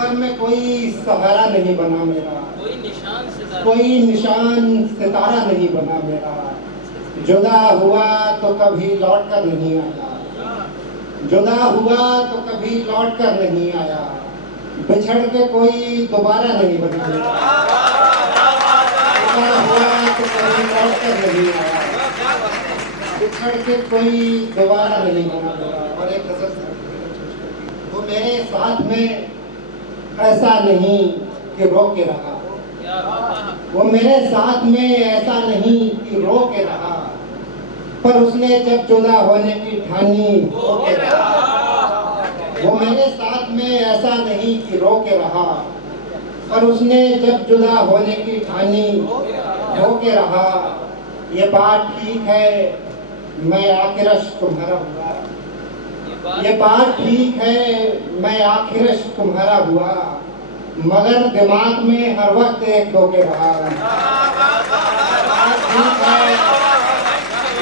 सफर में कोई सहारा नहीं बना मेरा, कोई निशान सितारा नहीं बना मेरा। जुदा हुआ तो कभी लौट कर नहीं आया, जुदा हुआ तो कभी लौट कर नहीं आया। बिछड़ के कोई दोबारा नहीं बना मेरा, जुदा हुआ तो कभी लौट कर नहीं आया। बिछड़ के कोई दोबारा नहीं बना मेरा। और एक गजल वो मेरे साथ में ऐसा नहीं कि रो के रहा, वो मेरे साथ में ऐसा नहीं कि रो के रहा, पर उसने जब जुदा होने की ठानी रो के रहा। वो मेरे साथ में ऐसा नहीं कि रो के रहा, पर उसने जब जुदा होने की ठानी रो के रहा। ये बात ठीक है मैं आखिरश तुम्हारा हुआ, ये बात ठीक है मैं आखिरश तुम्हारा हुआ, मगर दिमाग में हर वक्त एक धोखे रहा।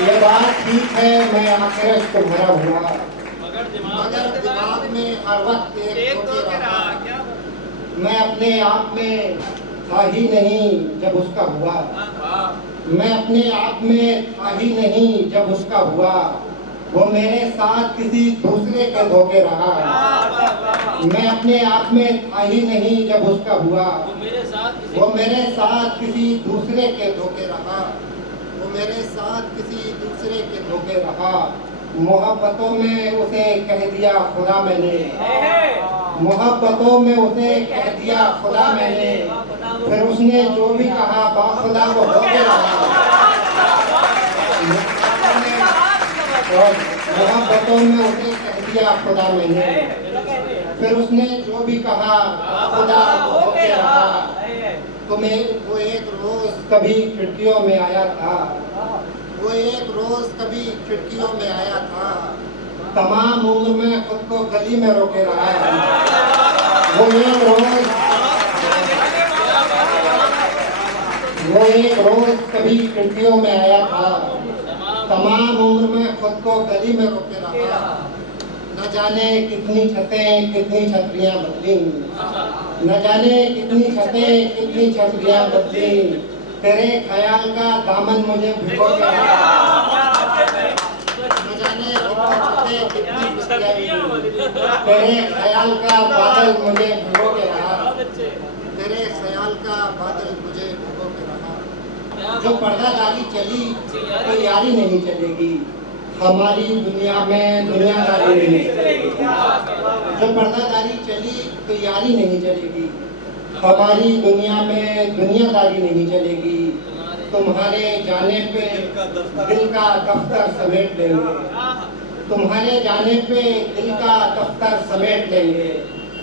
ये बात ठीक है मैं आखिरश तुम्हारा हुआ, मगर दिमाग में हर वक्त एक धोखे रहा। मैं अपने आप में था ही नहीं जब उसका हुआ, मैं अपने आप में था ही नहीं जब उसका हुआ। वो मेरे साथ किसी दूसरे के धोखे रहा, मैं अपने आप में था ही नहीं जब उसका हुआ। वो मेरे साथ किसी दूसरे के धोखे रहा, वो मेरे साथ किसी दूसरे के धोखे रहा। मोहब्बतों में उसे कह दिया खुदा मैंने, मोहब्बतों में उसे कह दिया खुदा मैंने, फिर उसने जो भी कहा बाखुदा वो धोखे रहा। और मोहब्बतों में उसे कह दिया खुदा मैंने, फिर उसने जो भी कहा खुदा होके रहा। तो मैं वो एक रोज कभी खिड़कियों में आया था, वो एक रोज कभी खिड़कियों में आया था, तमाम उम्र में खुद को गली में रोके रहा। वो एक रोज कभी खिड़कियों में आया था, तमाम उम्र में खुद को गली में रोके रहा। न जाने कितनी छतें कितनी छतरियां बदली, न जाने कितनी छतें कितनी छतरियां बदली, तेरे ख्याल का दामन मुझे भिगो के रहा। न जाने कितनी छतें कितनी छतरियां बदली, तेरे ख्याल का बादल मुझे भिगो के रहा, तेरे ख्याल का बादल मुझे भिगो के रहा। जो पर्दादारी चली तो यारी नहीं चलेगी, हमारी दुनिया में दुनियादारी नहीं चलेगी। जो पर्दादारी चली तो यारी नहीं चलेगी, हमारी दुनिया में दुनियादारी नहीं चलेगी। तुम्हारे जाने पे दिल का दफ्तर समेट लेंगे, तुम्हारे जाने पे दिल का दफ्तर समेट लेंगे,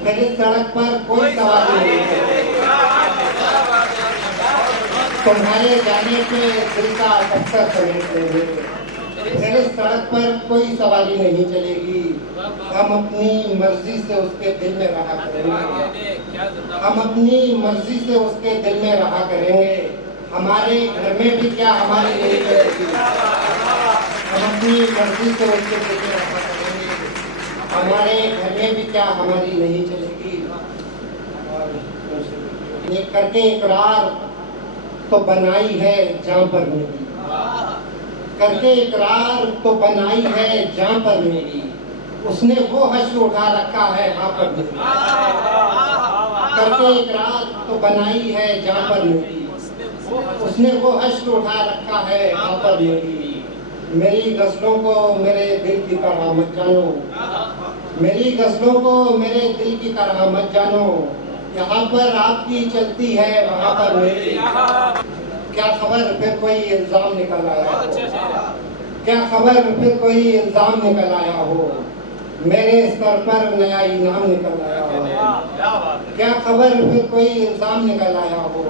फिर इस सड़क पर कोई सवारी नहीं चलेगा। तुम्हारे जाने पे दिल का दफ्तर समेट लेंगे, फिर इस सड़क पर कोई सवारी नहीं चलेगी। हम अपनी मर्जी से उसके दिल में रहा करेंगे, हम अपनी मर्जी से उसके दिल में रहा करेंगे। हमारे घर में भी क्या हमारी नहीं चलेगी, हम अपनी मर्जी से उसके दिल में रहा करेंगे। हमारे घर में भी क्या हमारी नहीं चलेगी। ये करके इकरार तो बनाई है जान पर मेरी, करके इकरार तो बनाई है जान पर मेरी, उसने वो हश्र उठा रखा है हाँ पर मेरी। करके इकरार तो बनाई है जान पर मेरी, उसने वो हश्र उठा रखा है हाँ पर मेरी। मेरी गज़लों को मेरे दिल की तरह मत जानो, मेरी गज़लों को मेरे दिल की तरह मत जानो। यहाँ पर आपकी चलती है वहाँ पर मेरी। क्या खबर फिर कोई इल्जाम निकल आया हो, क्या खबर फिर कोई इल्जाम निकल आया हो, मेरे सर पर नया इनाम निकल आया हो। क्या खबर फिर कोई इल्जाम निकल आया हो,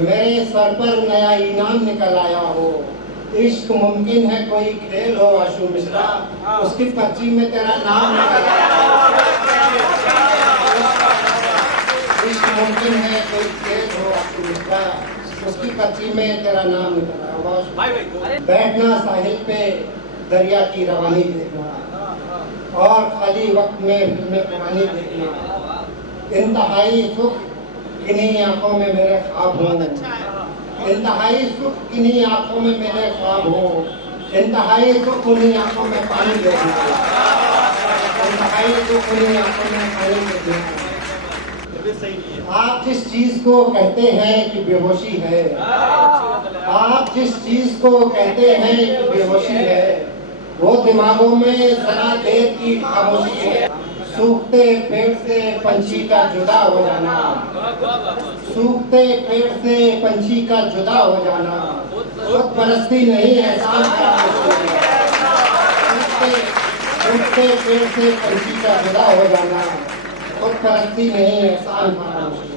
मेरे सर पर नया इनाम निकल आया हो। इश्क मुमकिन है कोई खेल हो आशु मिश्रा, उसकी पर्ची में तेरा नाम निकल आया हो। इश्क मुमकिन है कोई खेल हो आशु मिश्रा, उसकी पर्ची में तेरा नाम निकल आया हो। बैठना साहिल पे दरिया की रवानी देखना, और खाली वक्त में फिल्में पुरानी देखना, इंतहाई सुख किन्हीं आंखों में मेरे ख्वाब हो, इंतहाई सुख किन्हीं आंखों में मेरे ख्वाब हो, इंतहाई सुख उन्हीं आंखों में पानी दे दिया, इंतहाई सुख उन्हीं आंखों में पानी दे दिया। आप जिस चीज को कहते हैं कि बेहोशी है, आप जिस चीज को कहते हैं कि बेहोशी है, वो दिमागों में जरा देर की खामोशी है। सूखते पेड़ से पंछी का जुदा हो जाना, सूखते पेड़ से पंछी का जुदा हो जाना, खुद परस्ती नहीं एहसान फरामोशी है। सूखते पेड़ से पंछी का जुदा हो जाना, खुद परस्ती नहीं एहसान फरामोशी।